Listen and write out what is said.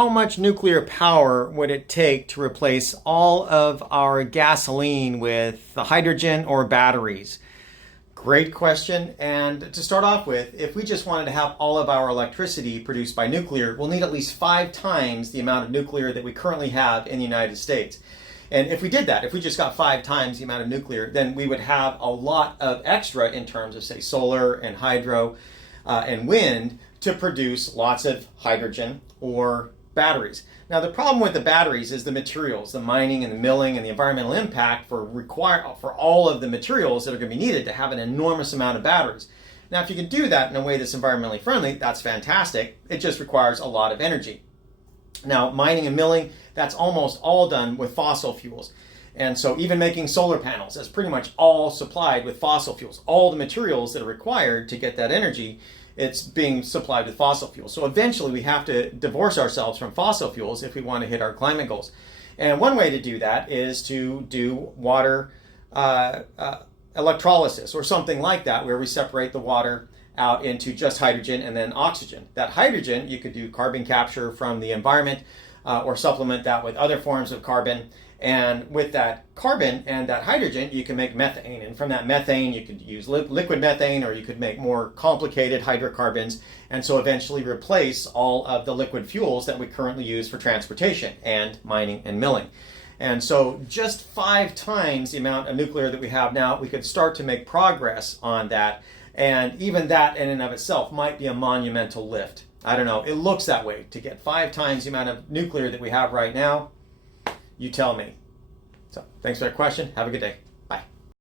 How much nuclear power would it take to replace all of our gasoline with hydrogen or batteries? Great question. And to start off with, if we just wanted to have all of our electricity produced by nuclear, we'll need at least 5 times the amount of nuclear that we currently have in the United States. And if we did that, if we just got 5 times the amount of nuclear, then we would have a lot of extra in terms of, say, solar and hydro and wind to produce lots of hydrogen or batteries. Now, the problem with the batteries is the materials, the mining and the milling and the environmental impact for all of the materials that are going to be needed to have an enormous amount of batteries. Now, if you can do that in a way that's environmentally friendly, that's fantastic. It just requires a lot of energy. Now, mining and milling, that's almost all done with fossil fuels. And so even making solar panels, that's pretty much all supplied with fossil fuels. All the materials that are required to get that energy, it's being supplied with fossil fuels. So eventually we have to divorce ourselves from fossil fuels if we want to hit our climate goals. And one way to do that is to do water electrolysis or something like that, where we separate the water out into just hydrogen and then oxygen. That hydrogen, you could do carbon capture from the environment or supplement that with other forms of carbon. And with that carbon and that hydrogen, you can make methane. And from that methane, you could use liquid methane, or you could make more complicated hydrocarbons, and so eventually replace all of the liquid fuels that we currently use for transportation and mining and milling. And so just 5 times the amount of nuclear that we have now, we could start to make progress on that. And even that in and of itself might be a monumental lift. I don't know. It looks that way. To get 5 times the amount of nuclear that we have right now, you tell me. So thanks for that question. Have a good day.